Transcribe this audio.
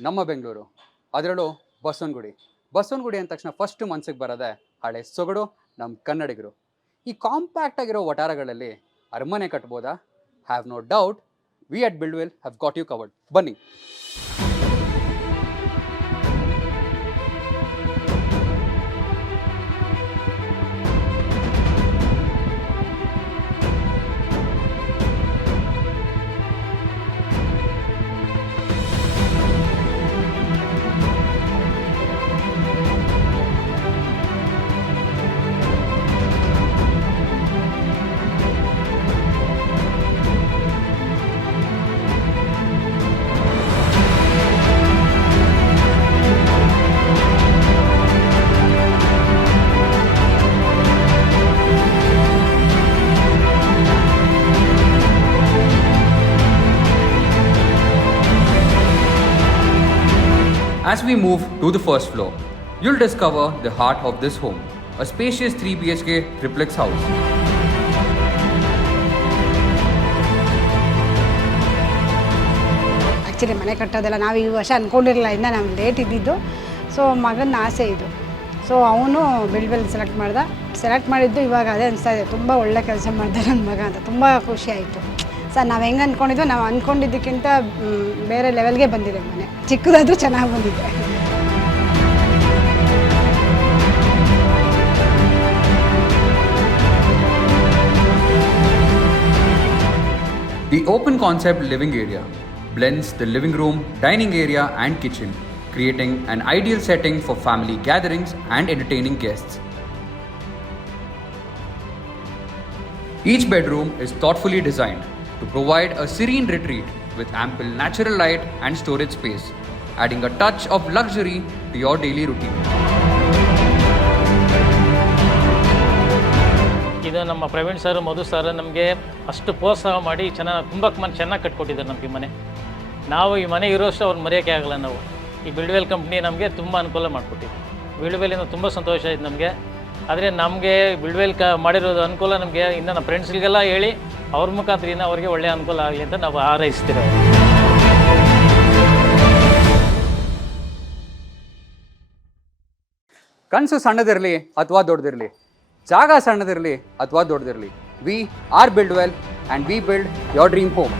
ನಮ್ಮ ಬೆಂಗಳೂರು, ಅದರಲ್ಲೂ ಬಸವನಗುಡಿ. ಬಸವನಗುಡಿ ಅಂದ ತಕ್ಷಣ ಫಸ್ಟ್ ಮನ್ಸಿಗೆ ಬರೋದೆ ಹಳೆ ಸೊಗಡು, ನಮ್ಮ ಕನ್ನಡಿಗರು. ಈ ಕಾಂಪ್ಯಾಕ್ಟ್ ಆಗಿರೋ ವಟಾರಗಳಲ್ಲಿ ಅರಮನೆ ಕಟ್ಬೋದಾ? Have no doubt, we at Buildwell have got you covered. ಬನ್ನಿ. As we move to the first floor, you'll discover the heart of this home, a spacious 3 BHK triplex house. Actually ಮನೆ ಕಟ್ಟೋದೆಲ್ಲ ನಾವು ಈ ವರ್ಷ ಅಂದ್ಕೊಂಡಿರಲಿಲ್ಲ, ಇನ್ನು ನಾವು ಲೇಟ್ ಇದ್ದಿದ್ದು. So ಮಗನ ಆಸೆ ಇದು. ಸೊ ಅವನು ಬಿಲ್ಡ್ವೆಲ್ ಸೆಲೆಕ್ಟ್ ಮಾಡಿದ್ದು ಇವಾಗ ಅದೇ ಅನಿಸ್ತಾ ಇದೆ, ತುಂಬ ಒಳ್ಳೆ ಕೆಲಸ ಮಾಡಿದೆ ನನ್ನ ಮಗ ಅಂತ. ತುಂಬ ಖುಷಿ ಆಯಿತು ಸರ್. ನಾವು ಹೆಂಗೆ ಅಂದ್ಕೊಂಡಿದ್ವೋ, ನಾವು ಅಂದ್ಕೊಂಡಿದ್ದಕ್ಕಿಂತ ಬೇರೆ ಲೆವೆಲ್ಗೆ ಬಂದಿದೆ ಮನೆ. ಚಿಕ್ಕದಾದರೂ ಚೆನ್ನಾಗಿ ಬಂದಿದೆ. The open concept living area blends the living room, dining area and kitchen, creating an ideal setting for family gatherings and entertaining guests. Each bedroom is thoughtfully designed to provide a serene retreat with ample natural light and storage space, adding a touch of luxury to your daily routine. ಇದು ನಮ್ಮ Praveen sir, ಮಧು sir ನಮಗೆ ಅಷ್ಟು ಪ್ರೋತ್ಸಾಹ ಮಾಡಿ ಚೆನ್ನಾಗಿ ಕಟ್ಕೊಟ್ಟಿದ್ದಾರೆ ನಮಗೆ ಮನೆ. ನಾವು ಈ ಮನೆ ಇರೋಷ್ಟು ಅವ್ರು ಮರೆಯೋಕ್ಕೆ ಆಗಲ್ಲ. ನಾವು ಈ ಬಿಲ್ಡ್ವೆಲ್ ಕಂಪ್ನಿ ನಮಗೆ ತುಂಬ ಅನುಕೂಲ ಮಾಡಿಕೊಟ್ಟಿದೆ. ಬಿಲ್ಡ್ವೆಲ್ಲಿಂದ ತುಂಬ ಸಂತೋಷ ಆಯಿತು ನಮಗೆ. ಆದರೆ ನಮಗೆ ಬಿಲ್ಡ್ವೆಲ್ ಮಾಡಿರೋದು ಅನುಕೂಲ ನಮಗೆ ಇನ್ನು ನಮ್ಮ ಫ್ರೆಂಡ್ಸ್ಗಳಿಗೆಲ್ಲ ಹೇಳಿ ಅವ್ರ ಮುಖಾಂತರ ಇನ್ನೂ ಅವ್ರಿಗೆ ಒಳ್ಳೆಯ ಅನುಕೂಲ ಆಗಲಿ ಅಂತ ನಾವು ಹಾರೈಸ್ತೀವಿ. ಕನಸು ಸಣ್ಣದಿರಲಿ ಅಥವಾ ದೊಡ್ಡದಿರಲಿ, ಜಾಗ ಸಣ್ಣದಿರಲಿ ಅಥವಾ ದೊಡ್ಡದಿರಲಿ, we are Buildwell and we build your dream home.